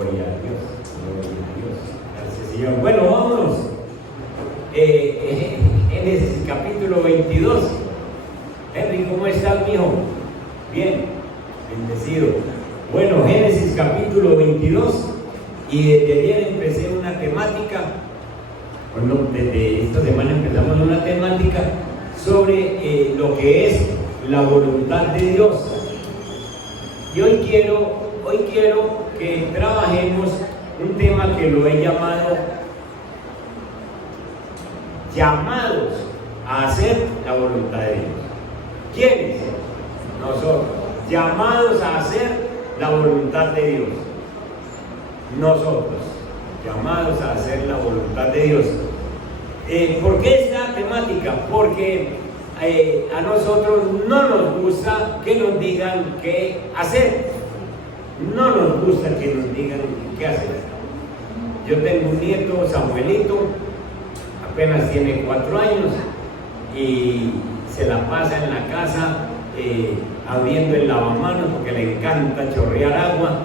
Gloria a Dios, gloria a Dios. Gracias, Señor. Bueno, vámonos. Génesis capítulo 22. Henry, ¿cómo estás, mijo? Bien, bendecido. Bueno, Génesis capítulo 22. Y desde ayer empecé una temática, bueno, desde esta semana empezamos una temática sobre lo que es la voluntad de Dios. Y hoy quiero que trabajemos un tema que lo he llamado llamados a hacer la voluntad de Dios. ¿Quiénes? Nosotros. Llamados a hacer la voluntad de Dios. Nosotros. Llamados a hacer la voluntad de Dios. ¿Por qué esta temática? Porque a nosotros no nos gusta que nos digan qué hacer. No nos gusta que nos digan qué hacer. Yo tengo un nieto, Samuelito, apenas tiene 4 años y se la pasa en la casa abriendo el lavamanos porque le encanta chorrear agua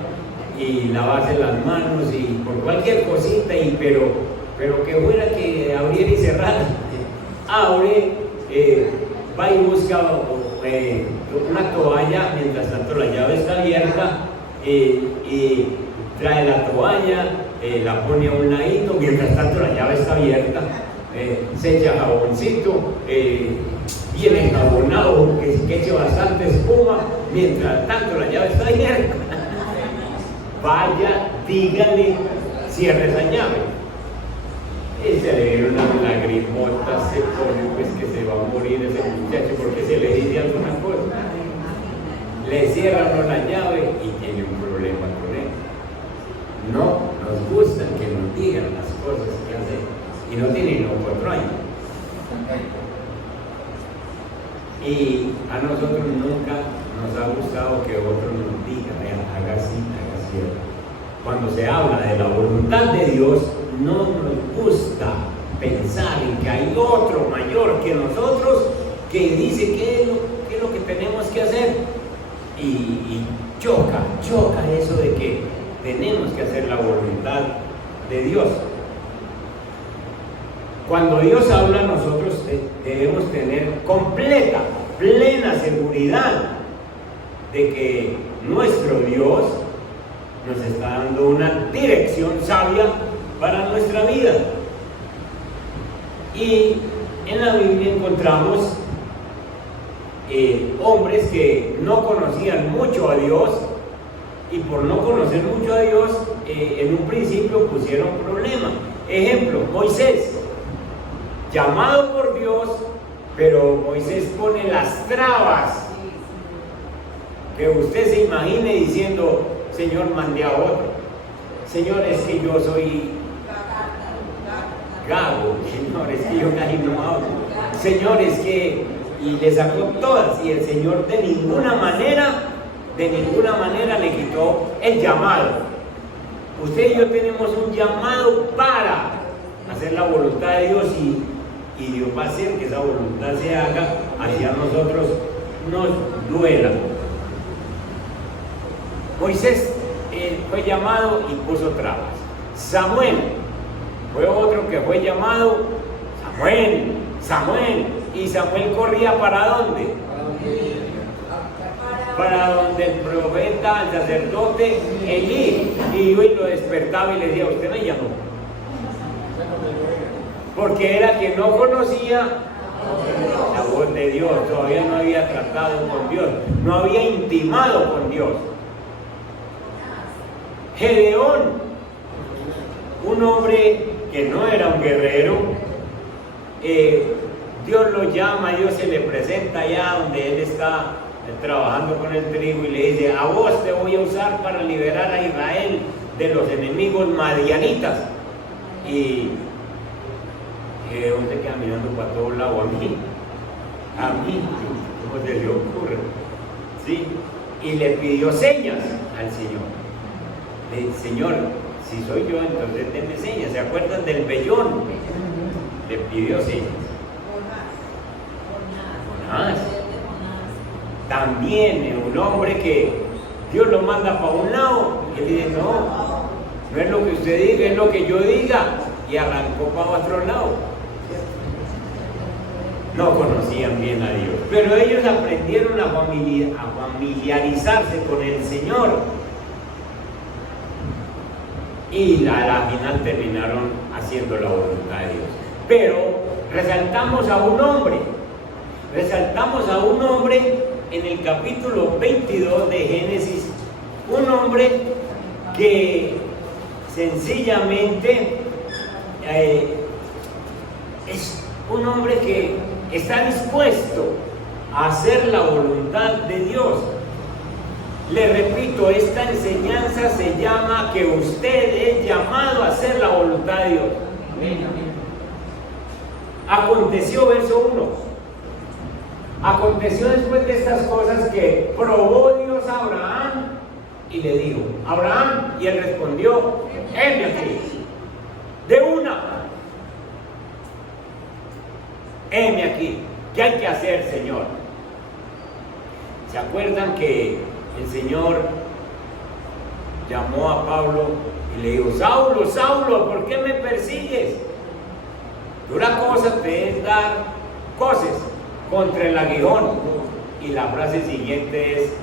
y lavarse las manos y por cualquier cosita, pero que fuera que abriera y cerrara. Abre, va y busca una toalla, mientras tanto la llave está abierta, y trae la toalla, la pone a un ladito, mientras tanto la llave está abierta, se echa jaboncito, viene jabonado, que eche bastante espuma, mientras tanto la llave está abierta. Vaya, dígale, cierre esa llave. Y se le dieron unas lagrimotas, se pone pues que se va a morir ese muchacho porque se le dice alguna cosa. Le cierran la llave y tiene un problema con él. No nos gusta que nos digan las cosas que hacer. Y no tiene ni 4 años. Y a nosotros nunca nos ha gustado que otros nos digan, haga así, haga así. Cuando se habla de la voluntad de Dios, no nos gusta pensar en que hay otro mayor que nosotros que dice qué es lo que tenemos que hacer. Y choca eso de que tenemos que hacer la voluntad de Dios. Cuando Dios habla, nosotros debemos tener completa, plena seguridad de que nuestro Dios nos está dando una dirección sabia para nuestra vida. Y en la Biblia encontramos hombres que no conocían mucho a Dios, y por no conocer mucho a Dios, en un principio pusieron problemas. Ejemplo, Moisés, llamado por Dios, pero Moisés pone las trabas. Que usted se imagine diciendo, Señor, mande a otro. Señor, es que yo soy gago. Señor, es que yo casi no hablo. Señor, es que... Y le sacó todas, y el Señor de ninguna manera le quitó el llamado. Usted y yo tenemos un llamado para hacer la voluntad de Dios, y Dios va a hacer que esa voluntad se haga, hacia nosotros nos duela. Moisés fue llamado y puso trabas. Samuel fue otro que fue llamado, Samuel, y Samuel corría ¿para dónde? Para donde el profeta, el sacerdote Elí, y lo despertaba y le decía, usted me llamó. Porque era que no conocía la voz de Dios, todavía no había tratado con Dios, no había intimado con Dios. Gedeón, un hombre que no era un guerrero, Dios lo llama, Dios se le presenta allá donde él está trabajando con el trigo y le dice, a vos te voy a usar para liberar a Israel de los enemigos madianitas. Y Gedeón se queda mirando para todos lados, a mí, ¿cómo se le ocurre? ¿Sí? Y le pidió señas al Señor. Le dice, Señor, si soy yo, entonces denme señas. ¿Se acuerdan del vellón? Le pidió señas. Jonás. También un hombre que Dios lo manda para un lado y él dice, no, No es lo que usted diga, es lo que yo diga. Y arrancó para otro lado. No conocían bien a Dios, pero ellos aprendieron a familiarizarse con el Señor. Y a la final terminaron haciendo la voluntad de Dios. Pero resaltamos a un hombre en el capítulo 22 de Génesis, un hombre que sencillamente es un hombre que está dispuesto a hacer la voluntad de Dios. Le repito, esta enseñanza se llama que usted es llamado a hacer la voluntad de Dios. Aconteció, verso 1. Aconteció después de estas cosas que probó Dios a Abraham y le dijo, Abraham, y él respondió, heme aquí. De una. Heme aquí. ¿Qué hay que hacer, Señor? ¿Se acuerdan que el Señor llamó a Pablo y le dijo, Saulo, Saulo, ¿por qué me persigues? Dura cosa te es dar cosas contra el aguijón. Y la frase siguiente es,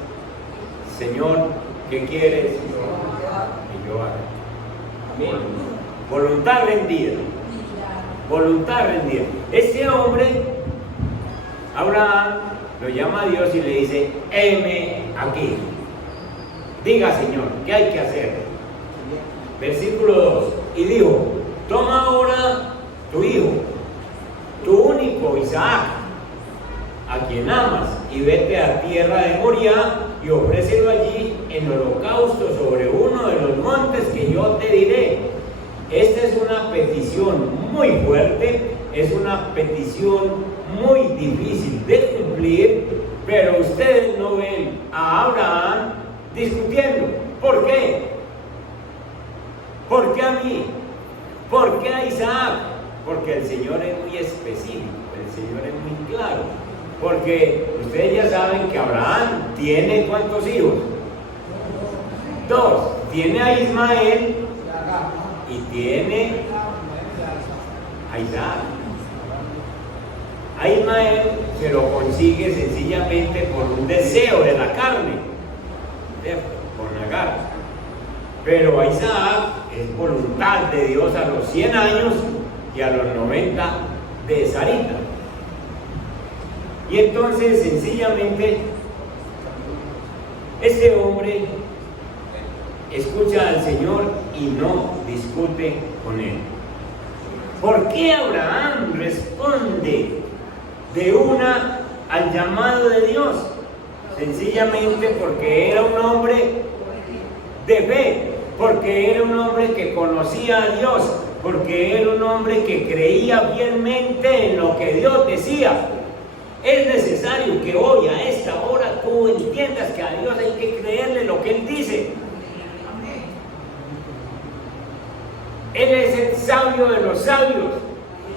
Señor, ¿qué quieres? Y yo haga. Amén. Voluntad rendida. Voluntad rendida. Este hombre, Abraham, lo llama a Dios y le dice, heme aquí. Diga, Señor, ¿qué hay que hacer? Versículo 2. Y dijo, toma ahora tu hijo, tu único Isaac, a quien amas, y vete a tierra de Moriah y ofrécelo allí en holocausto sobre uno de los montes que yo te diré. Esta es una petición muy fuerte, es una petición muy difícil de cumplir, pero ustedes no ven a Abraham discutiendo. ¿Por qué? ¿Por qué a mí? ¿Por qué a Isaac? Porque el Señor es muy específico, el Señor es muy claro. Porque ustedes ya saben que Abraham tiene ¿cuántos hijos? 2. Tiene a Ismael y tiene a Isaac. A Ismael se lo consigue sencillamente por un deseo de la carne, con Agar. Pero a Isaac es voluntad de Dios a los 100 años y a los 90 de Sarita. Y entonces sencillamente este hombre escucha al Señor y no discute con él. ¿Por qué Abraham responde de una al llamado de Dios? Sencillamente porque era un hombre de fe, porque era un hombre que conocía a Dios, porque era un hombre que creía fielmente en lo que Dios decía. Es necesario que hoy, a esta hora, tú entiendas que a Dios hay que creerle lo que Él dice. Él es el sabio de los sabios,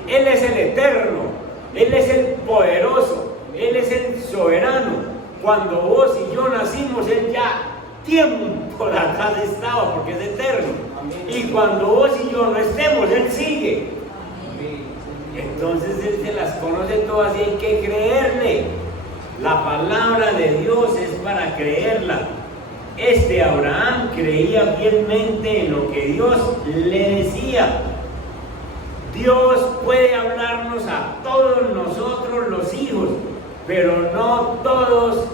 Él es el eterno, Él es el poderoso, Él es el soberano. Cuando vos y yo nacimos, Él ya tiempo atrás estaba, porque es eterno. Y cuando vos y yo no estemos, Él sigue. Entonces Él se las conoce todas y hay que creerle. La palabra de Dios es para creerla. Este Abraham creía fielmente en lo que Dios le decía. Dios puede hablarnos a todos nosotros los hijos, pero no todos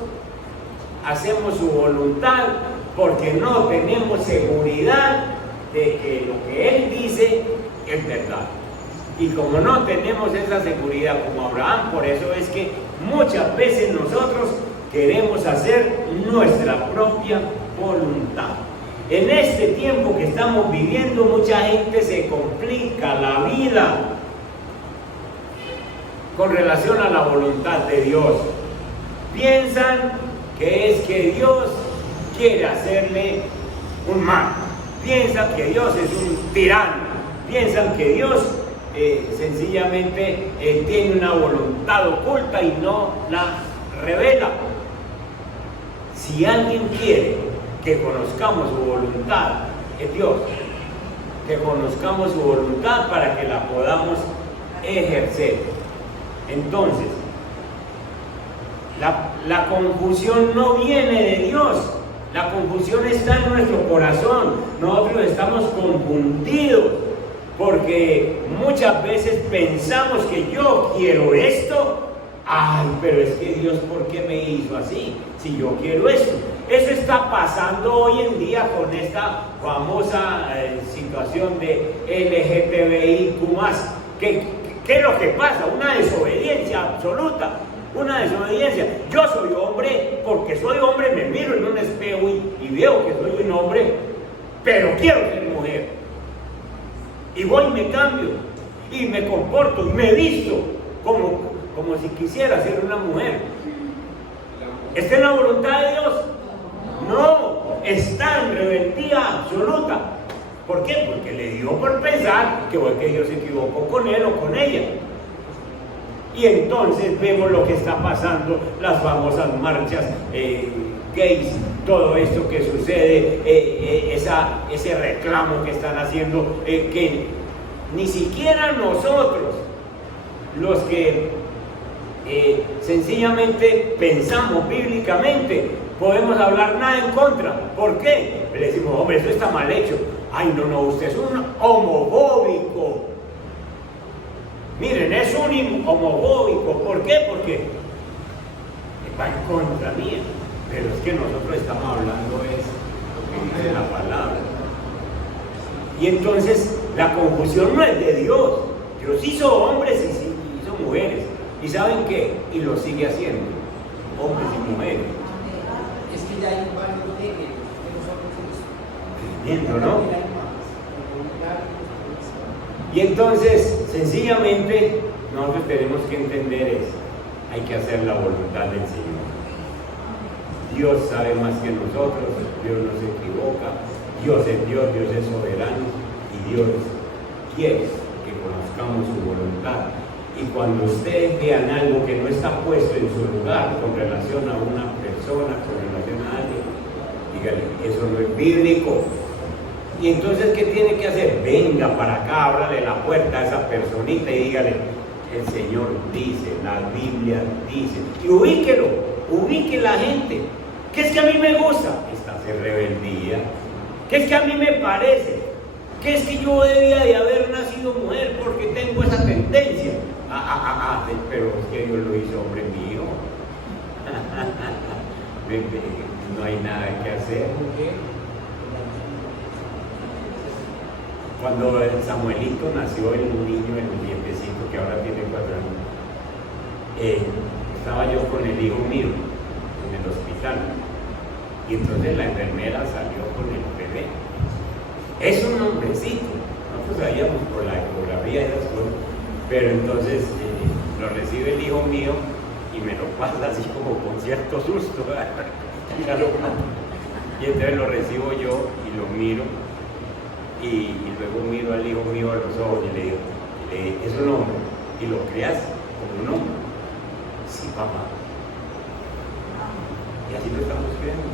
hacemos su voluntad porque no tenemos seguridad de que lo que Él dice es verdad. Y como no tenemos esa seguridad como Abraham, por eso es que muchas veces nosotros queremos hacer nuestra propia voluntad. En este tiempo que estamos viviendo, mucha gente se complica la vida con relación a la voluntad de Dios. Piensan que es que Dios quiere hacerle un mal. Piensan que Dios es un tirano. Piensan que Dios sencillamente tiene una voluntad oculta y no la revela. Si alguien quiere que conozcamos su voluntad, es Dios. que conozcamos su voluntad para que la podamos ejercer. Entonces, la confusión no viene de Dios, la confusión está en nuestro corazón. Nosotros estamos confundidos porque muchas veces pensamos que yo quiero esto. Ay, pero es que Dios, ¿por qué me hizo así? Si yo quiero esto. Eso está pasando hoy en día con esta famosa situación de LGTBIQ+. ¿Qué es lo que pasa? Una desobediencia absoluta. Una desobediencia. Yo soy hombre, porque soy hombre, me miro en un espejo y veo que soy un hombre, pero quiero ser mujer. Y voy y me cambio, y me comporto, y me visto como si quisiera ser una mujer. ¿Está en la voluntad de Dios? No, está en rebeldía absoluta. ¿Por qué? Porque le dio por pensar que Dios se equivocó con él o con ella. Y entonces vemos lo que está pasando, las famosas marchas gays, todo esto que sucede, ese reclamo que están haciendo, que ni siquiera nosotros, los que sencillamente pensamos bíblicamente, podemos hablar nada en contra. ¿Por qué? Le decimos, hombre, eso está mal hecho. Ay, no, usted es un homofóbico. Miren, es un homofóbico. ¿Por qué? Porque va en contra mía. Pero es que nosotros estamos hablando es lo que dice la palabra. Y entonces la confusión no es de Dios. Dios hizo hombres y hizo mujeres. ¿Y saben qué? Y lo sigue haciendo. Hombres y mujeres. Es que ya hay varios géneros de los hombres. Tremendo, ¿no? Y entonces, sencillamente, nosotros tenemos que entender hay que hacer la voluntad del Señor. Dios sabe más que nosotros, Dios no se equivoca, Dios es Dios, Dios es soberano y Dios quiere que conozcamos su voluntad. Y cuando ustedes vean algo que no está puesto en su lugar con relación a una persona, con relación a alguien, díganle, eso no es bíblico. Y entonces, ¿qué tiene que hacer? Venga para acá, ábrale la puerta a esa personita y dígale, el Señor dice, la Biblia dice, y ubique la gente. ¿Qué es que a mí me gusta? Estás en rebeldía. ¿Qué es que a mí me parece? ¿Qué es que yo debía de haber nacido mujer porque tengo esa tendencia? Pero es que Dios lo hizo hombre mío. No hay nada que hacer. Cuando Samuelito nació, el niño, el nietecito que ahora tiene 4 años, estaba yo con el hijo mío en el hospital y entonces la enfermera salió con el bebé. Es un hombrecito, nosotros sabíamos por la ecografía y esas cosas, pero entonces lo recibe el hijo mío y me lo pasa así como con cierto susto. Y entonces lo recibo yo y lo miro. Y luego miro al hijo mío a los ojos y le digo, es un hombre, y lo creas como un hombre. Sí, papá. Y así lo estamos creando.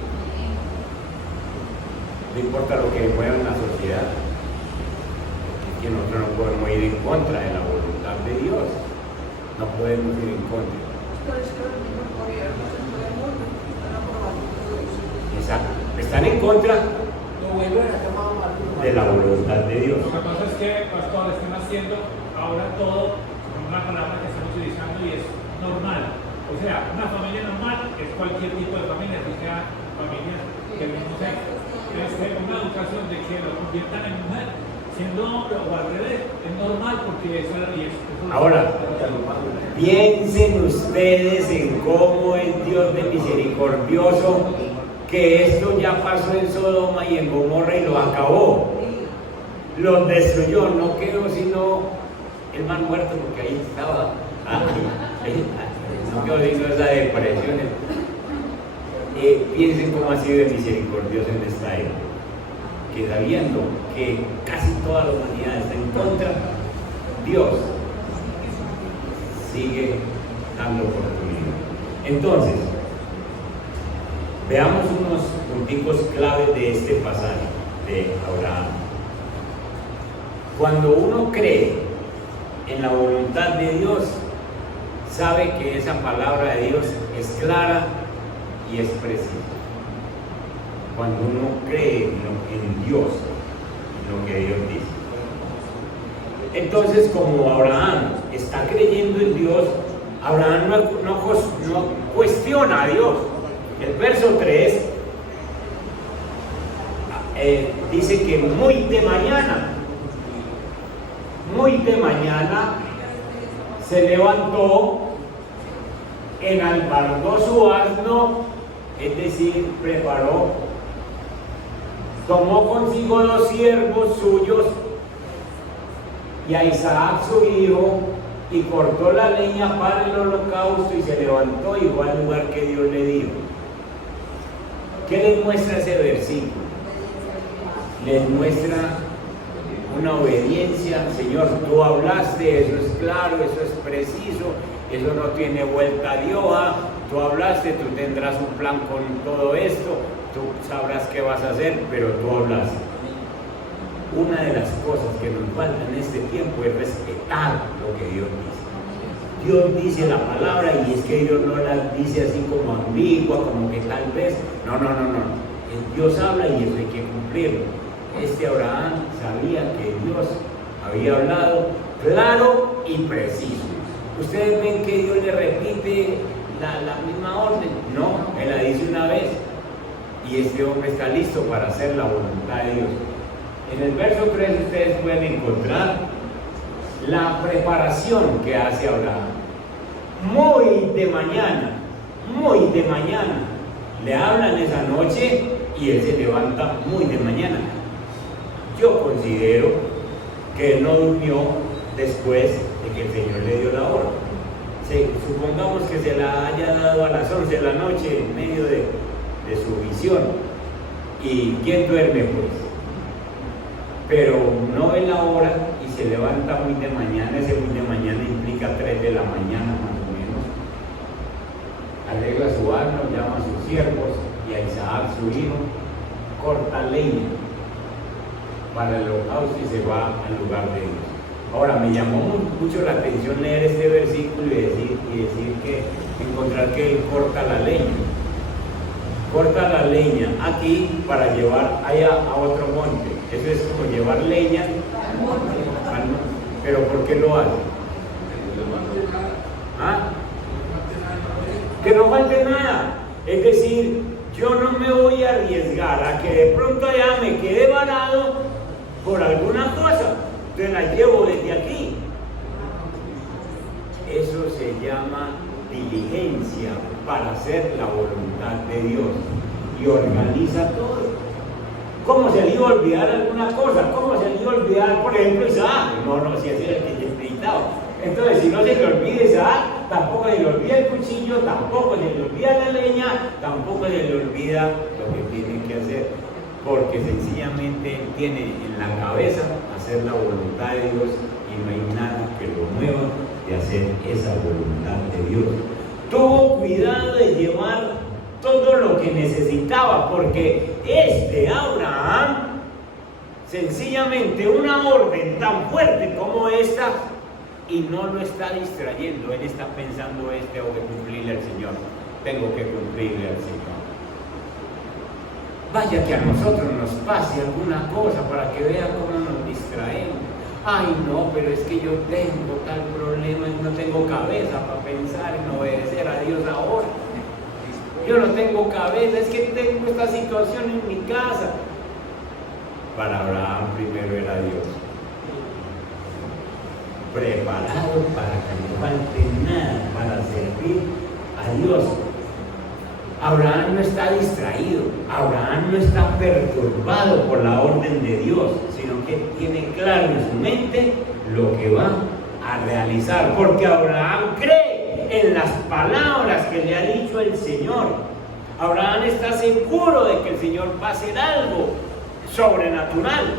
No importa lo que mueva en la sociedad, que nosotros no podemos ir en contra de la voluntad de Dios. No podemos ir en contra. Exacto. Están en contra de la voluntad de Dios. Lo que pasa es que, pastor, están haciendo ahora todo con una palabra que estamos utilizando y es normal. O sea, una familia normal es cualquier tipo de familia, que sea familia del mismo sexo. Es una educación de que lo conviertan en mujer, siendo hombre o al revés, es normal porque esa es la riesgo. Ahora, piensen ustedes en cómo es Dios de misericordioso, que esto ya pasó en Sodoma y en Gomorra y lo acabó, los destruyó, no quedó sino el mal muerto porque ahí estaba, no quedó sino esa depresión. Piensen cómo ha sido de misericordioso en esta época, que sabiendo que casi toda la humanidad está en contra, Dios sigue dando oportunidad. Entonces, veamos unos punticos claves de este pasaje de Abraham. Cuando uno cree en la voluntad de Dios, sabe que esa palabra de Dios es clara y es precisa. Cuando uno cree en Dios, en lo que Dios dice. Entonces, como Abraham está creyendo en Dios, Abraham no cuestiona a Dios. El verso 3 dice que muy de mañana se levantó, enalbardó su asno, es decir, preparó, tomó consigo 2 siervos suyos y a Isaac su hijo, y cortó la leña para el holocausto y se levantó y fue al lugar que Dios le dijo. ¿Qué les muestra ese versículo? Les muestra una obediencia. Señor, tú hablaste, eso es claro, eso es preciso, eso no tiene vuelta de hoja. Tú hablaste, tú tendrás un plan con todo esto, tú sabrás qué vas a hacer, pero tú hablaste. Una de las cosas que nos falta en este tiempo es respetar lo que Dios dice. Dios dice la palabra y es que Dios no la dice así como ambigua, como que tal vez. No. Dios habla y eso hay que cumplirlo. Abraham sabía que Dios había hablado claro y preciso. Ustedes ven que Dios le repite la misma orden. No, Él la dice una vez y este hombre está listo para hacer la voluntad de Dios. En el verso 3 ustedes pueden encontrar la preparación que hace Abraham. Muy de mañana, le hablan esa noche y él se levanta muy de mañana. Yo considero que él no durmió después de que el Señor le dio la orden. Supongamos que se la haya dado a las 11 de la noche en medio de su visión. ¿Y quién duerme pues? Pero no ve la hora y se levanta muy de mañana. Ese muy de mañana implica 3 de la mañana más o menos. Arregla su asno, llama a sus siervos y a Isaac su hijo, corta leña para el holocausto y se va al lugar de Dios. Ahora, me llamó mucho la atención leer este versículo y decir que encontrar que él corta la leña. Corta la leña aquí para llevar allá a otro monte. Eso es como llevar leña al monte. Pero ¿por qué lo hace? ¿Ah? Que no falte nada. Es decir, yo no me voy a arriesgar a que de pronto allá me quede varado por alguna cosa. Entonces la llevo desde aquí. Eso se llama diligencia para hacer la voluntad de Dios y organiza todo. ¿Cómo se le iba a olvidar alguna cosa? ¿Cómo se le iba a olvidar, por ejemplo, Isaac? No, si es el que te necesitaba. Entonces, si no se le olvida Isaac, tampoco se le olvida el cuchillo, tampoco se le olvida la leña, tampoco se le olvida lo que tiene que hacer, porque sencillamente tiene en la cabeza hacer la voluntad de Dios y no hay nada que lo mueva de hacer esa voluntad de Dios. Tuvo cuidado de llevar todo lo que necesitaba, porque Abraham, sencillamente una orden tan fuerte como esta, y no lo está distrayendo. Él está pensando, tengo que cumplirle al Señor, tengo que cumplirle al Señor. Vaya que a nosotros nos pase alguna cosa para que vea cómo nos distraemos. Ay no, pero es que yo tengo tal problema y no tengo cabeza para pensar en obedecer a Dios ahora. Yo no tengo cabeza, es que tengo esta situación en mi casa. Para Abraham primero era Dios. Preparado para que no falte nada para servir a Dios. Abraham no está distraído, Abraham no está perturbado por la orden de Dios, sino que tiene claro en su mente lo que va a realizar, porque Abraham cree en las palabras que le ha dicho el Señor. Abraham está seguro de que el Señor va a hacer algo sobrenatural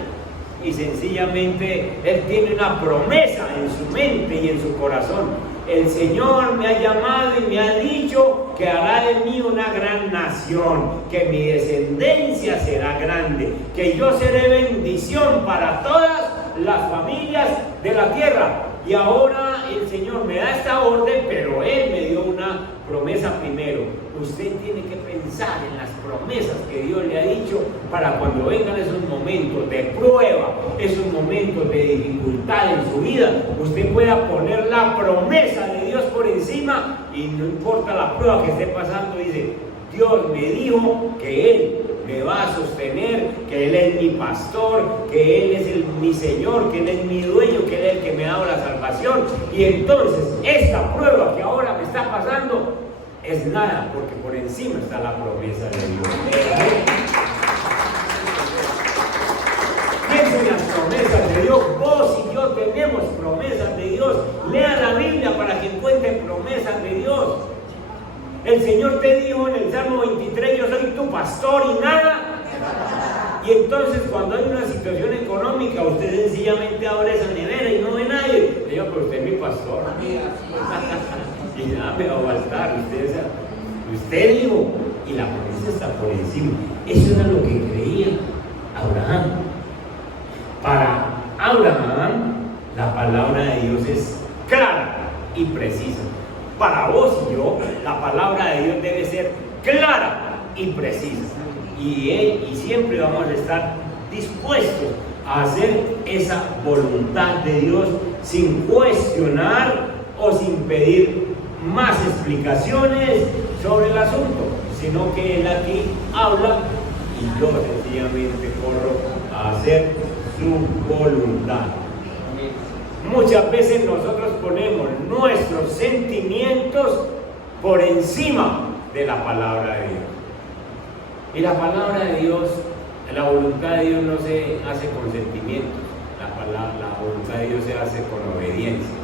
y sencillamente él tiene una promesa en su mente y en su corazón. El Señor me ha llamado y me ha dicho que hará de mí una gran nación, que mi descendencia será grande, que yo seré bendición para todas las familias de la tierra. Y ahora el Señor me da esta orden, pero Él me dio una promesa primero. Usted tiene que pensar en las promesas que Dios le ha dicho para cuando vengan esos momentos de prueba, esos momentos de dificultad en su vida, usted pueda poner la promesa de Dios por encima y no importa la prueba que esté pasando, dice, Dios me dijo que Él me va a sostener, que Él es mi pastor, que Él es mi Señor, que Él es mi dueño, que Él es el que me ha dado la salvación. Y entonces esta prueba que ahora me está pasando es nada, porque por encima está la promesa de Dios. Piensen en las promesas de Dios. Vos y yo tenemos promesas de Dios. Lea la Biblia para que encuentren promesas de Dios. El Señor te dijo en el Salmo 23, yo soy tu pastor y nada. Y entonces cuando hay una situación económica, usted sencillamente abre esa nevera y no ve nadie. Le digo, pero usted es mi pastor. Y nada me va a faltar. Usted dijo, y la promesa está por encima. Eso era lo que creía Abraham. Para Abraham, la palabra de Dios es clara y precisa. Para vos y yo, la palabra de Dios debe ser clara y precisa. Y siempre vamos a estar dispuestos a hacer esa voluntad de Dios sin cuestionar o sin pedir más explicaciones sobre el asunto, sino que Él aquí habla y yo sencillamente corro a hacer su voluntad. Muchas veces nosotros ponemos nuestros sentimientos por encima de la palabra de Dios. Y la palabra de Dios, la voluntad de Dios no se hace con sentimientos. La voluntad de Dios se hace con obediencia.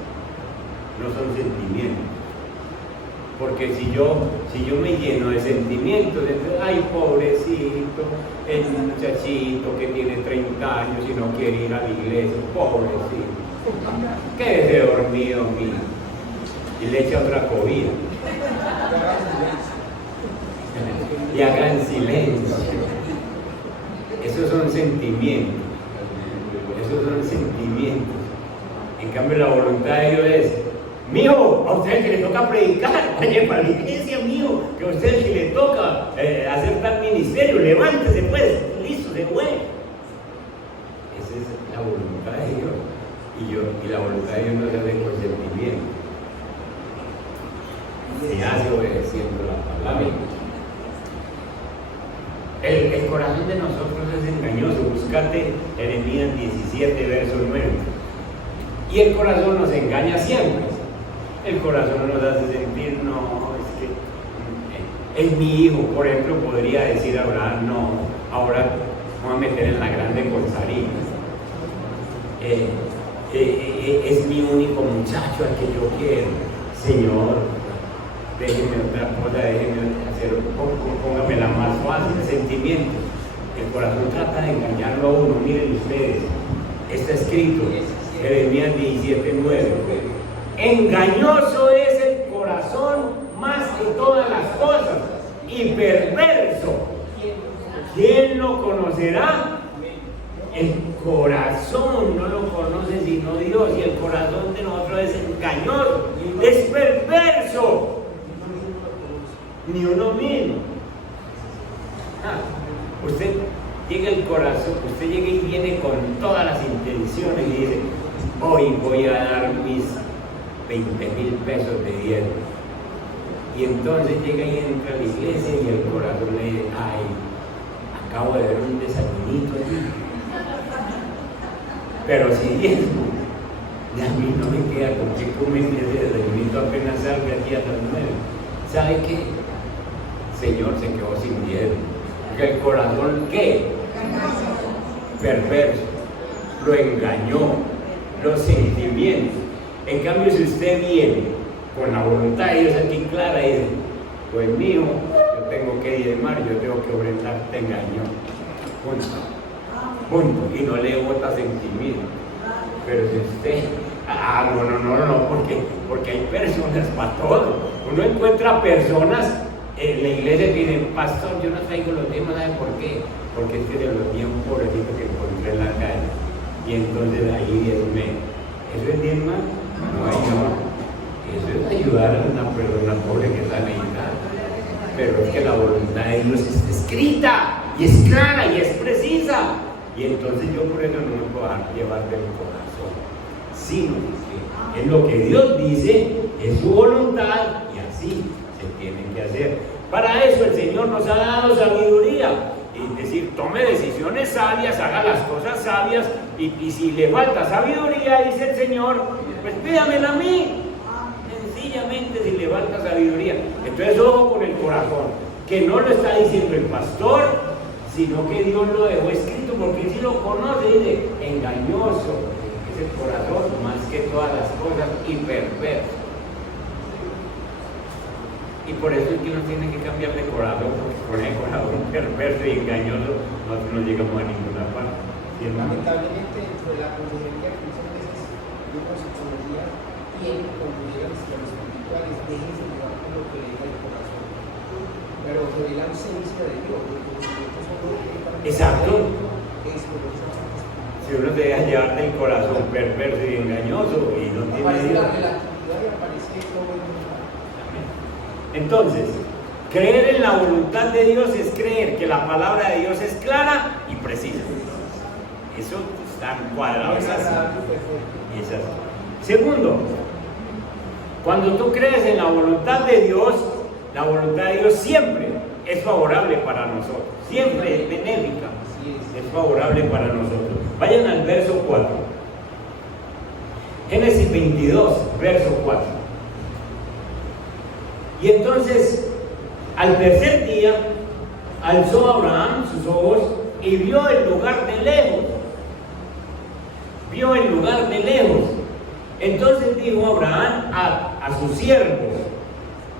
No son sentimientos. Porque si yo me lleno de sentimientos, entonces, ay, pobrecito, el muchachito que tiene 30 años y no quiere ir a la iglesia, pobrecito. Quédese dormido, mío. Y le echa otra cobija. Y hagan silencio. Esos son sentimientos. Esos son sentimientos. En cambio, la voluntad de Dios es: mijo, a usted es el que le toca predicar, vaya para la iglesia, mijo, que a usted es el que le toca hacer tal ministerio, levántese pues, listo, se fue. Esa es la voluntad de Dios. Y la voluntad de Dios no se hace con sentimiento, se hace obedeciendo la palabra. El corazón de nosotros es engañoso. Búscate Jeremías 17, verso 9. Y el corazón nos engaña siempre. El corazón nos hace sentir, no, es que es mi hijo. Por ejemplo, podría decir Abraham, no, ahora vamos a meter en la grande con Sarita. Es mi único muchacho al que yo quiero. Señor, déjeme otra cosa, déjeme hacer, póngamela más fácil. Sentimientos. El corazón trata de engañarlo a uno. Miren ustedes, está escrito, Jeremías 17:9. Engañoso es el corazón más que todas las cosas y perverso. ¿Quién lo conocerá? El corazón no lo conoce sino Dios, y el corazón de nosotros es engañoso, es perverso. Ni uno mismo. Usted llega el corazón, usted llega y viene con todas las intenciones y dice: hoy voy a dar mis 20,000 pesos de diezmo. Y entonces llega y entra a la iglesia y el corazón le dice: ay, acabo de ver un desayunito allí. Pero si diezmo, a mí no me queda con qué comer ese desayunito apenas salga aquí a las 9. ¿Sabe qué? Señor, se quedó sin diezmo. Porque el corazón, ¿qué? Perverso. Lo engañó. Los sentimientos. En cambio, si usted viene con la voluntad de Dios aquí clara y dice: pues mío, yo tengo que diezmar, yo tengo que ofrendar, te engañó. Punto. Y no le bota sentimiento. Pero si usted, no, porque hay personas para todo. Uno encuentra personas en la iglesia que dicen: pastor, yo no traigo los diezmos, ¿sabe por qué? Porque es que de los 10 pobrecitos que encontré en la calle. Y entonces ahí Dios ¿eso es bien mal? No, eso es ayudar a una persona pobre que está necesitada. Pero es que la voluntad de Dios está escrita, y es clara, y es precisa. Y entonces yo por eso no me puedo dejar llevar del corazón, sino que es lo que Dios dice, es su voluntad, y así se tiene que hacer. Para eso el Señor nos ha dado sabiduría. Es decir, tome decisiones sabias, haga las cosas sabias, y si le falta sabiduría, dice el Señor, pues pídamela a mí. Sencillamente, si le falta sabiduría. Entonces, ojo con el corazón, que no lo está diciendo el pastor, sino que Dios lo dejó escrito, porque si lo conoce, dice, engañoso es el corazón, más que todas las cosas, y perverso. Y por eso es que uno tiene que cambiar de corazón, porque con el corazón perverso y engañoso no llegamos a ninguna parte. Lamentablemente, dentro de la consejería que muchas veces de homosexualidad tiene conclusiones espirituales, déjense llevar con lo que le diga el corazón. Pero que de la ausencia de Dios, exacto. Si uno se deja llevar del corazón perverso y engañoso y no tiene Dios. Entonces, creer en la voluntad de Dios es creer que la palabra de Dios es clara y precisa. Eso está cuadrado, es así. Es así. Segundo, cuando tú crees en la voluntad de Dios, la voluntad de Dios siempre es favorable para nosotros, siempre es benéfica, es favorable para nosotros. Vayan al verso 4. Génesis 22, verso 4. Y entonces, al tercer día, alzó Abraham sus ojos y vio el lugar de lejos. Vio el lugar de lejos. Entonces dijo Abraham a sus siervos: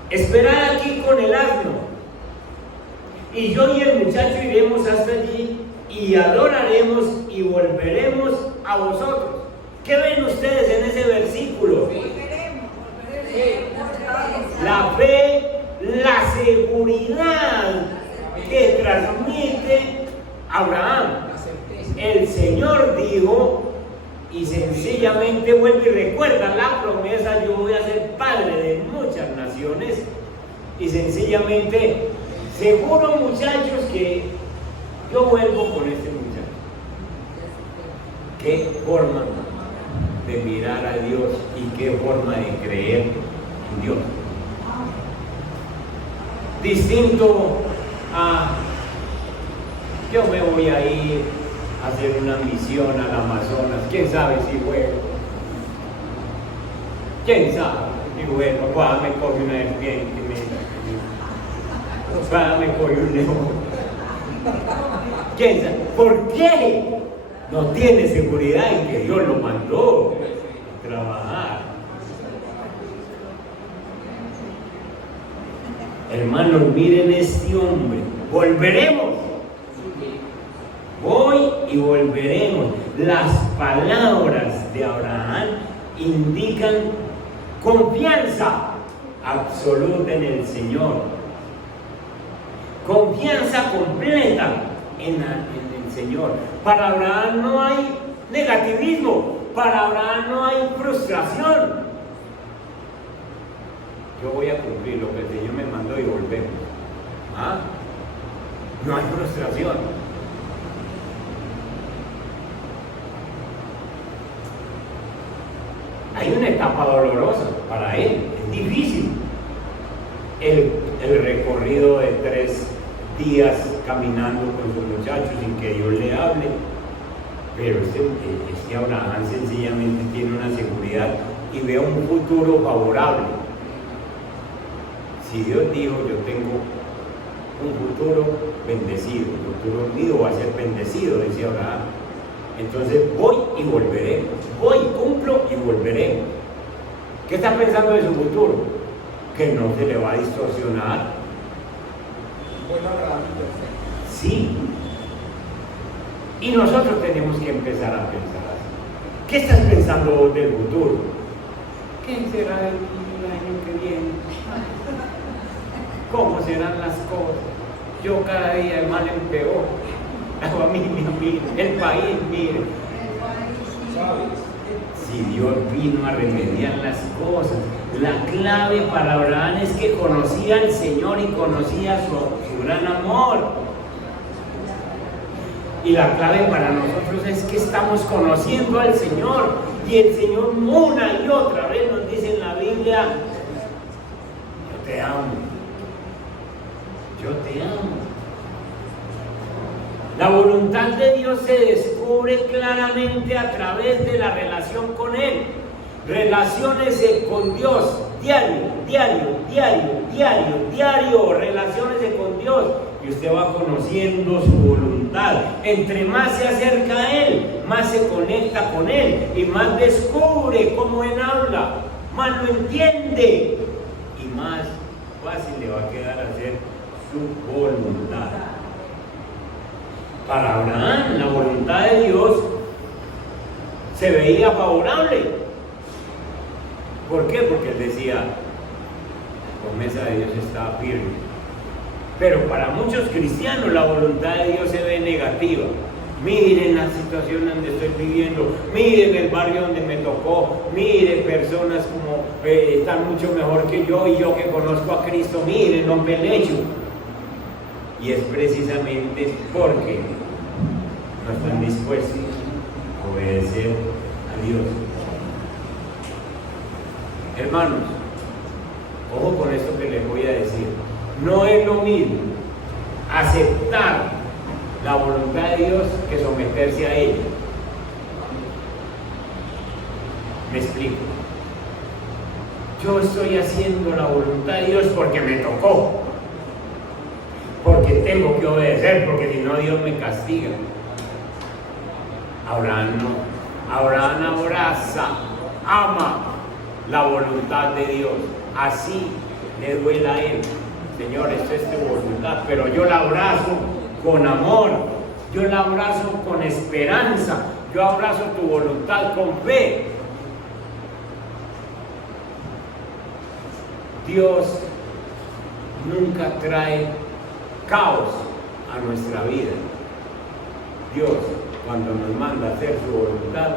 esperad aquí con el asno, y yo y el muchacho iremos hasta allí y adoraremos y volveremos a vosotros. ¿Qué ven ustedes en ese versículo? La fe, la seguridad que transmite Abraham. El Señor dijo, y sencillamente vuelve y recuerda la promesa: yo voy a ser padre de muchas naciones. Y sencillamente, seguro, muchachos, que yo vuelvo con este muchacho. Qué forma de mirar a Dios y qué forma de creer en Dios. Distinto a: yo me voy a ir a hacer una misión al Amazonas, quién sabe si vuelvo, quién sabe si vuelvo, cuando me coge una serpiente, cuando me coge un león, quién sabe. ¿Por qué? No tiene seguridad en que Dios lo mandó a trabajar. Hermanos, miren este hombre. Volveremos. Voy y volveremos. Las palabras de Abraham indican confianza absoluta en el Señor. Confianza completa en el Señor. Para Abraham no hay negativismo. Para Abraham no hay frustración. Yo voy a cumplir lo que el Señor me mandó y volvemos. ¿Ah? No hay frustración. Hay una etapa dolorosa para él, es difícil. El recorrido de 3 días caminando con su muchacho sin que Dios le hable, pero este Abraham sencillamente tiene una seguridad y ve un futuro favorable. Si Dios dijo: yo tengo un futuro bendecido, el futuro mío va a ser bendecido, decía Abraham. Entonces voy y volveremos, voy, cumplo y volveremos. ¿Qué está pensando de su futuro? Que no se le va a distorsionar. Bueno, Abraham, perfecto. Sí. Y nosotros tenemos que empezar a pensar así. ¿Qué estás pensando vos del futuro? ¿Qué será el año que viene? ¿Cómo serán las cosas? Yo cada día de mal en peor. La familia, mire, el país, mire. Si Dios vino a remediar las cosas, la clave para Abraham es que conocía al Señor y conocía su gran amor. Y la clave para nosotros es que estamos conociendo al Señor. Y el Señor una y otra vez nos dice en la Biblia: yo te amo. Yo te amo. La voluntad de Dios se descubre claramente a través de la relación con Él. Relaciónese con Dios diario, relaciónese con Dios y usted va conociendo su voluntad. Entre más se acerca a Él, más se conecta con Él y más descubre cómo Él habla, más lo entiende y más fácil le va a quedar hacer su voluntad. Para Abraham, la voluntad de Dios se veía favorable. ¿Por qué? Porque él decía: la promesa de Dios está firme. Pero para muchos cristianos la voluntad de Dios se ve negativa. Miren la situación donde estoy viviendo, miren el barrio donde me tocó, miren personas como están mucho mejor que yo y yo que conozco a Cristo, miren, no me le echo. Y es precisamente porque no están dispuestos a obedecer a Dios. Hermanos, ojo con esto que les voy a decir. No es lo mismo aceptar la voluntad de Dios que someterse a ella. Me explico. Yo estoy haciendo la voluntad de Dios porque me tocó, porque tengo que obedecer, porque si no Dios me castiga. Abraham no. Abraham abraza, ama la voluntad de Dios, así le duela a él. Señor, esto es tu voluntad, pero yo la abrazo con amor, yo la abrazo con esperanza, yo abrazo tu voluntad con fe. Dios nunca trae caos a nuestra vida. Dios, cuando nos manda a hacer su voluntad,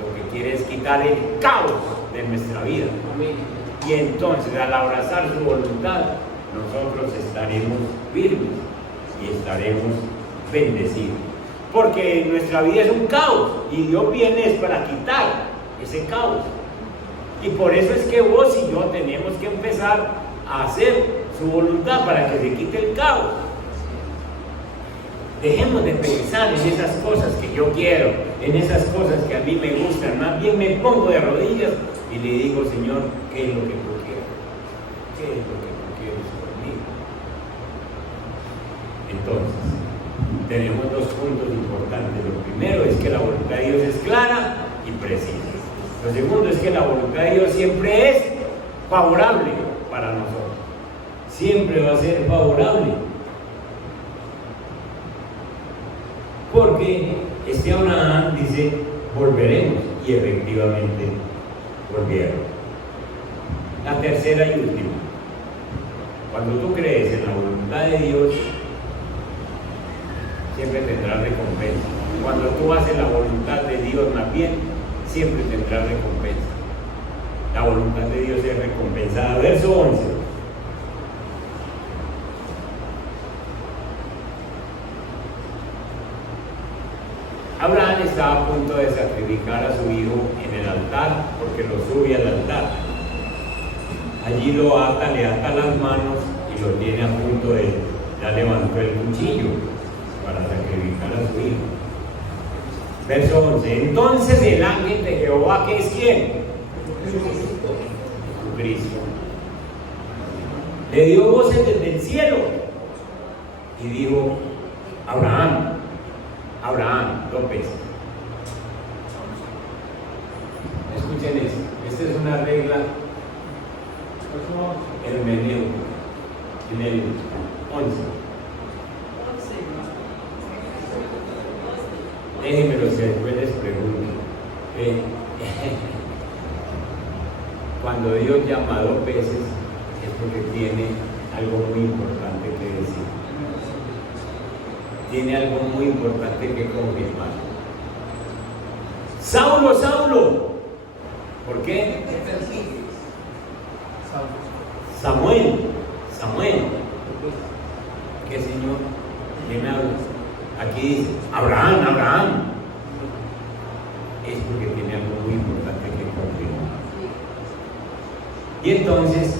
lo que quiere es quitar el caos de nuestra vida. Amén. Y entonces, al abrazar su voluntad, nosotros estaremos firmes y estaremos bendecidos. Porque nuestra vida es un caos y Dios viene es para quitar ese caos. Y por eso es que vos y yo tenemos que empezar a hacer su voluntad para que se quite el caos. Dejemos de pensar en esas cosas que yo quiero, en esas cosas que a mí me gustan. Más bien me pongo de rodillas y le digo: Señor, ¿qué es lo que tú quieres? ¿Qué es lo que tú quieres conmigo? Entonces, tenemos dos puntos importantes. Lo primero es que la voluntad de Dios es clara y precisa. Lo segundo es que la voluntad de Dios siempre es favorable para nosotros. Siempre va a ser favorable. Porque Abraham dice: volveremos, y efectivamente volvieron. La tercera y última: cuando tú crees en la voluntad de Dios, siempre tendrás recompensa. Cuando tú haces la voluntad de Dios más bien, siempre tendrás recompensa. La voluntad de Dios es recompensada. Verso 11. Abraham estaba a punto de sacrificar a su hijo en el altar, porque lo sube al altar. Allí lo ata, le ata las manos y lo tiene a punto de, ya levantó el cuchillo para sacrificar a su hijo. Verso 11. Entonces el ángel de Jehová, ¿que es quién? Jesucristo. Le dio voces desde el cielo y dijo: Abraham, Abraham, 2 veces. Escuchen esto. Esta es una regla hermenéutica en el 11. Déjenme los que después les pregunto. Cuando Dios llama 2 veces es porque tiene algo muy importante que decir. Tiene algo muy importante que confirmar. Saulo, Saulo, ¿Por qué? Samuel. ¿Qué Señor? ¿Quién me habla? Aquí dice, Abraham. Es porque tiene algo muy importante que confirmar. Y entonces,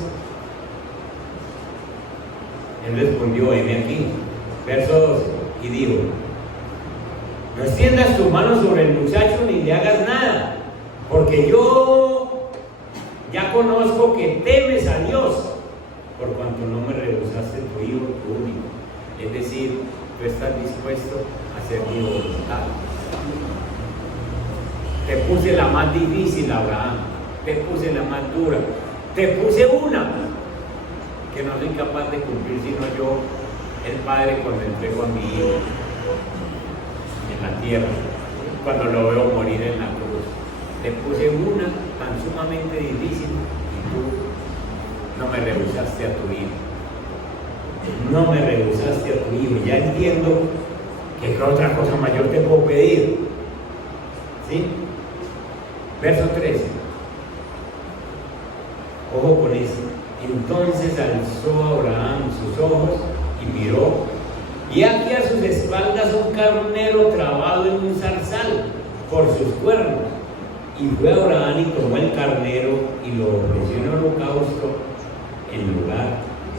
él respondió, heme aquí, verso 12, y dijo, no extiendas tu mano sobre el muchacho ni le hagas nada, porque yo ya conozco que temes a Dios, por cuanto no me rehusaste tu hijo, tu único. Es decir, tú estás dispuesto a hacer mi voluntad. Te puse la más difícil, Abraham, te puse la más dura, te puse una que no soy capaz de cumplir sino yo, el Padre, cuando entrego a mi hijo en la tierra, cuando lo veo morir en la cruz. Te puse una tan sumamente difícil y tú no me rehusaste a tu hijo. No me rehusaste a tu hijo. Ya entiendo que otra cosa mayor te puedo pedir. ¿Sí? Verso 13. Ojo con eso. Entonces alzó Abraham sus ojos y miró, y aquí a sus espaldas un carnero trabado en un zarzal por sus cuernos. Y fue Abraham y tomó el carnero y lo ofreció en holocausto en lugar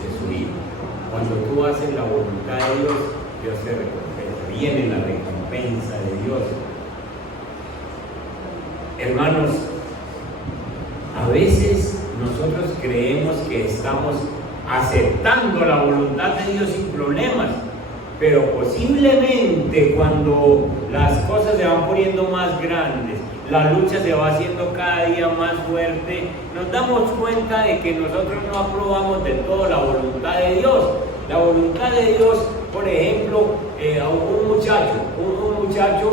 de su hijo. Cuando tú haces la voluntad de Dios, Dios te recompensa. Viene la recompensa de Dios. Hermanos, a veces nosotros creemos que estamos aceptando la voluntad de Dios sin problemas, pero posiblemente cuando las cosas se van poniendo más grandes, la lucha se va haciendo cada día más fuerte, nos damos cuenta de que nosotros no aprobamos del todo la voluntad de Dios. La voluntad de Dios, por ejemplo, a un muchacho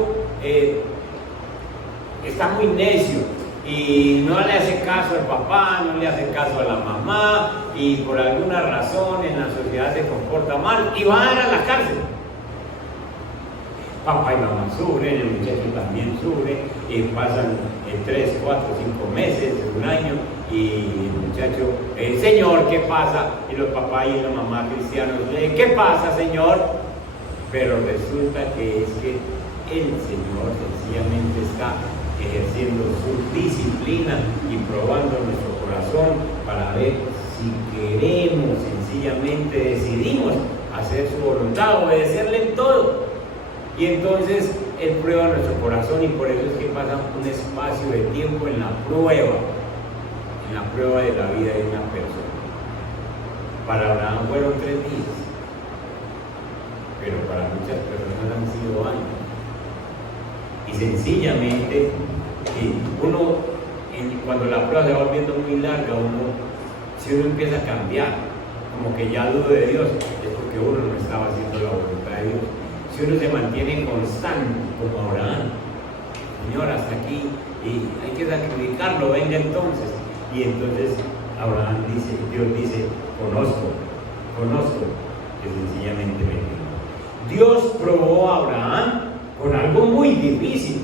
está muy necio y no le hace caso al papá, no le hace caso a la mamá, y por alguna razón en la sociedad se comporta mal y va a dar a la cárcel. Papá y mamá sufren, el muchacho también sufre, y pasan 3, 4, 5 meses, un año, y el muchacho, Señor, ¿qué pasa? Y los papás y la mamá cristianos, ¿qué pasa, Señor? Pero resulta que es que el Señor sencillamente está ejerciendo su disciplina y probando nuestro corazón para ver si queremos, sencillamente decidimos hacer su voluntad, obedecerle en todo. Y entonces Él prueba nuestro corazón, y por eso es que pasa un espacio de tiempo en la prueba de la vida de una persona. Para Abraham fueron 3 días, pero para muchas personas han sido años. Y sencillamente, cuando la prueba se va volviendo muy larga, si uno empieza a cambiar, como que ya dudo de Dios, es porque uno no estaba haciendo la voluntad de Dios. Si uno se mantiene constante, como Abraham, Señor, hasta aquí, y hay que sacrificarlo, venga entonces. Y entonces Dios dice, conozco, que sencillamente me dijo. Dios probó a Abraham con algo muy difícil.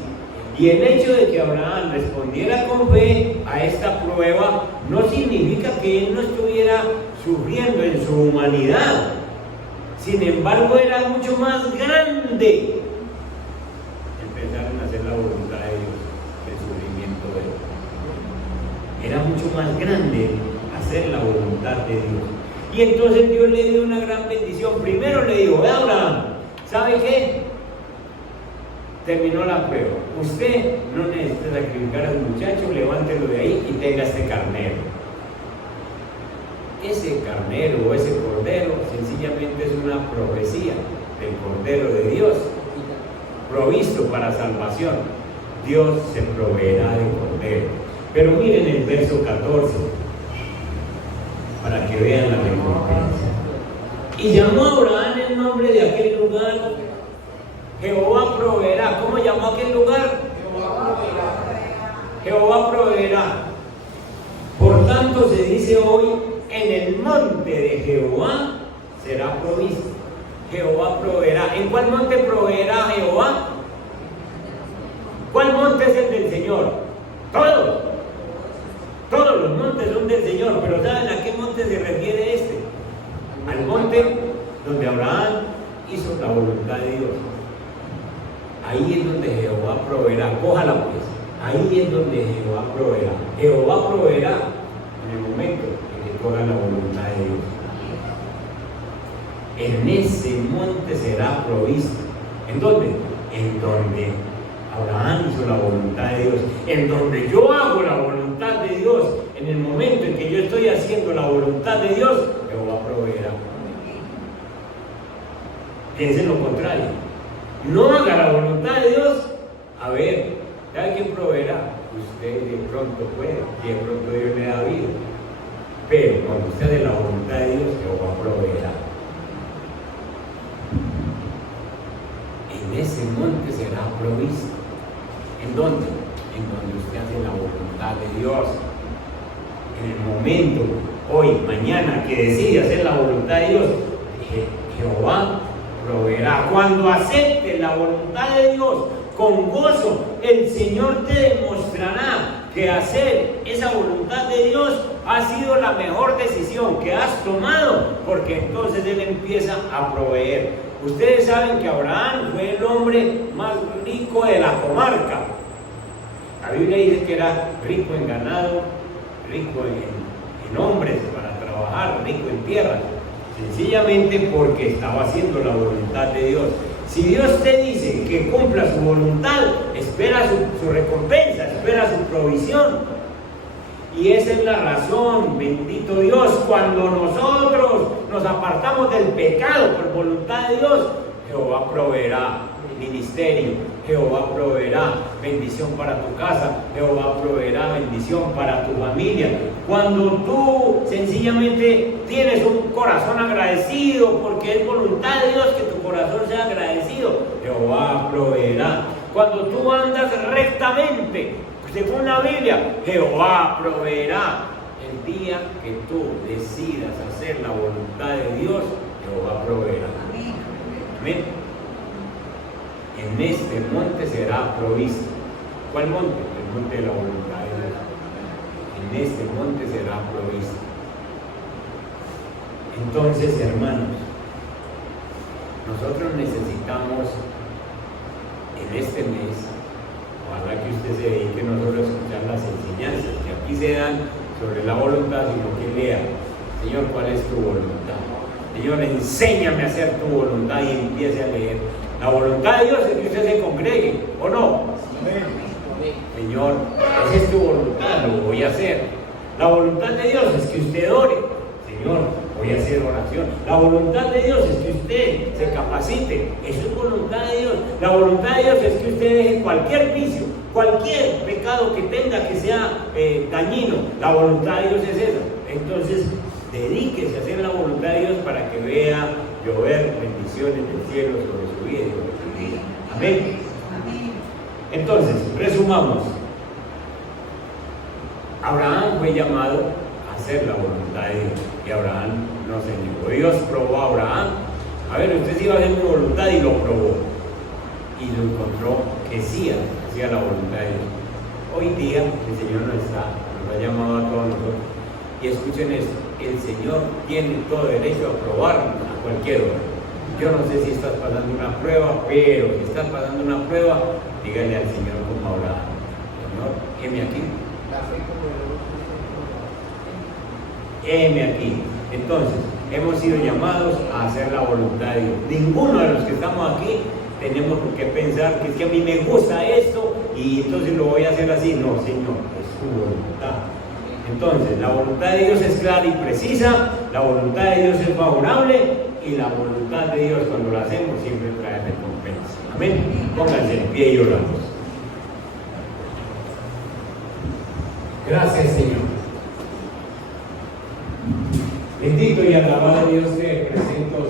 Y el hecho de que Abraham respondiera con fe a esta prueba no significa que él no estuviera sufriendo en su humanidad. Sin embargo, era mucho más grande empezar a hacer la voluntad de Dios que el sufrimiento de él. Era mucho más grande hacer la voluntad de Dios. Y entonces Dios le dio una gran bendición. Primero le dijo, Abraham, ¿sabe qué? Terminó la prueba. Usted no necesita sacrificar a su muchacho, levántelo de ahí y tenga este carnero. Ese carnero o ese cordero sencillamente es una profecía del Cordero de Dios, provisto para salvación. Dios se proveerá de cordero. Pero miren el verso 14, para que vean la recompensa. Y llamó a Abraham el nombre de aquel lugar, Jehová proveerá. ¿Cómo llamó a aquel lugar? Jehová proveerá. Por tanto se dice hoy, en el monte de Jehová será provisto. Jehová proveerá. ¿En cuál monte proveerá Jehová? ¿Cuál monte es el del Señor? Todos. Señor, pero ¿saben a qué monte se refiere este? Al monte donde Abraham hizo la voluntad de Dios. Ahí es donde Jehová proveerá. Cójala pues. Ahí es donde Jehová proveerá. Jehová proveerá en el momento en que tú hagas la voluntad de Dios. En ese monte será provisto. ¿En dónde? En donde Abraham hizo la voluntad de Dios. En donde yo hago la voluntad de Dios. En el momento en que yo estoy haciendo la voluntad de Dios, Jehová proveerá. Piensen lo contrario. No haga la voluntad de Dios. A ver, ¿sabe quién proveerá? Usted de pronto puede, y de pronto Dios le da vida. Pero cuando usted hace la voluntad de Dios, Jehová proveerá. En ese monte será provisto. ¿En dónde? En donde usted hace la voluntad de Dios. En el momento, hoy, mañana, que decide hacer la voluntad de Dios, Jehová proveerá. Cuando acepte la voluntad de Dios con gozo, el Señor te demostrará que hacer esa voluntad de Dios ha sido la mejor decisión que has tomado, porque entonces Él empieza a proveer. Ustedes saben que Abraham fue el hombre más rico de la comarca. La Biblia dice que era rico en ganado, rico en hombres para trabajar, rico en tierra, sencillamente porque estaba haciendo la voluntad de Dios. Si Dios te dice que cumpla su voluntad, espera su recompensa, espera su provisión. Y esa es la razón, bendito Dios, cuando nosotros nos apartamos del pecado por voluntad de Dios, Jehová proveerá ministerio, Jehová proveerá bendición para tu casa, Jehová proveerá bendición para tu familia. Cuando tú sencillamente tienes un corazón agradecido, porque es voluntad de Dios que tu corazón sea agradecido, Jehová proveerá. Cuando tú andas rectamente, según la Biblia, Jehová proveerá. El día que tú decidas hacer la voluntad de Dios, Jehová proveerá. Amén. En este monte será provisto. ¿Cuál monte? El monte de la voluntad de Dios. En este monte será provisto. Entonces, hermanos, nosotros necesitamos en este mes, ojalá que usted se dedique no solo a escuchar las enseñanzas que aquí se dan sobre la voluntad, sino que lea: Señor, ¿cuál es tu voluntad? Señor, enséñame a hacer tu voluntad, y empiece a leer. La voluntad de Dios es que usted se congregue, ¿o no? Señor, esa es tu voluntad, lo voy a hacer. La voluntad de Dios es que usted ore. Señor, voy a hacer oración. La voluntad de Dios es que usted se capacite. Eso es voluntad de Dios. La voluntad de Dios es que usted deje cualquier vicio, cualquier pecado que tenga que sea dañino. La voluntad de Dios es esa. Entonces, dedíquese a hacer la voluntad de Dios para que vea llover bendiciones del cielo sobre su vida y sobre su vida. Amén. Entonces, resumamos. Abraham fue llamado a hacer la voluntad de Dios, y Abraham no se negó. Dios probó a Abraham. A ver, usted sí iba a hacer mi voluntad, y lo probó. Y lo encontró que sí hacía la voluntad de Dios. Hoy día el Señor nos ha llamado a todos nosotros. Y escuchen esto: el Señor tiene todo derecho a probarnos a cualquier hora. Yo no sé si estás pasando una prueba, pero si estás pasando una prueba, dígale al Señor como Abraham: Señor, heme aquí. Heme aquí. Entonces, hemos sido llamados a hacer la voluntad de Dios. Ninguno de los que estamos aquí tenemos por qué pensar que es que a mí me gusta esto y entonces lo voy a hacer así. No, Señor, es su voluntad. Entonces, la voluntad de Dios es clara y precisa, la voluntad de Dios es favorable, y la voluntad de Dios, cuando la hacemos, siempre trae recompensa. Amén. Pónganse en pie y oramos. Gracias, Señor. Bendito y alabado Dios.